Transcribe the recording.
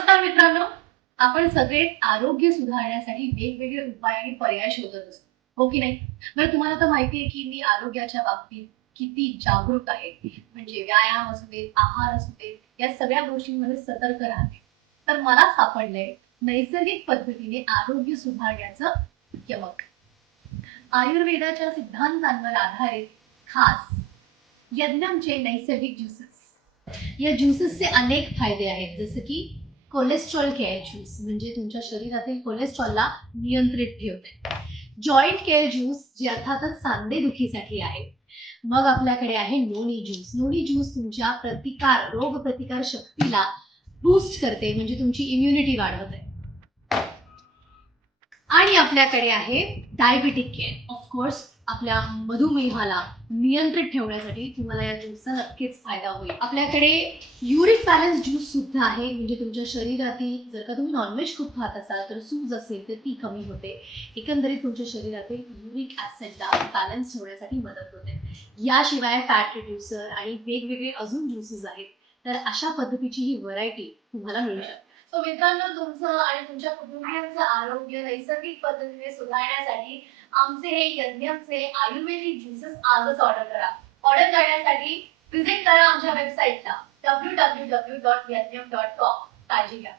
नमस्कार मित्रांनो, आपण सगळे आरोग्य सुधारण्यासाठी वेगवेगळे उपाय आणि पर्याय शोधत असतो, हो की नाही? बरं तुम्हाला तर माहिती आहे की मी आरोग्याच्या बाबतीत किती जागरूक आहे. म्हणजे व्यायाम असू दे, आहार असू दे, या सगळ्या गोष्टींमध्ये सतर्क राहते. तर मला सापडलंय नैसर्गिक पद्धतीने आरोग्य सुधारण्याचं यमक. आयुर्वेदाच्या सिद्धांतांवर आधारित खास यज्ञमचे नैसर्गिक ज्युसेस. या ज्युसेसचे अनेक फायदे आहेत, जसं की कोलेस्ट्रॉल केअर ज्यूस म्हणजे तुमच्या शरीरातील कोलेस्ट्रॉलला नियंत्रित ठेवते. जॉईंट केअर ज्यूस जे अर्थातच सांधेदुखीसाठी आहे. मग आपल्याकडे आहे नोनी ज्यूस. नोनी ज्यूस तुमच्या रोग प्रतिकार शक्तीला बूस्ट करते, म्हणजे तुमची इम्युनिटी वाढवते. आणि आपल्याकडे आहे डायबिटिक केअर. ऑफकोर्स आपल्या मधुमेहाला नियंत्रित ठेवण्यासाठी तुम्हाला या ज्यूसचा नक्कीच फायदा होईल. आपल्याकडे युरिक बॅलन्स ज्यूस सुद्धा आहे, म्हणजे तुमच्या शरीरातील जर का तुम्ही नॉनव्हेज खूप खात असाल तर सूज असेल तर ती कमी होते. एकंदरीत तुमच्या शरीरातील युरिक ऍसिडला बॅलन्स ठेवण्यासाठी मदत होते. याशिवाय फॅट रिड्युसर आणि वेगवेगळे अजून ज्यूसेस आहेत. तर अशा पद्धतीची ही व्हरायटी तुम्हाला मिळू शकते. सो मित्रांनो, तुमचं आणि तुमच्या कुटुंबियांचं आरोग्य नैसर्गिक पद्धतीने सुधारण्यासाठी आमचे हे यज्ञमचे आयुर्वेदिक ज्युसेस आजच ऑर्डर करा. ऑर्डर करण्यासाठी विजिट करा आमच्या वेबसाईटला www.yajnam.com. काळजी घ्या.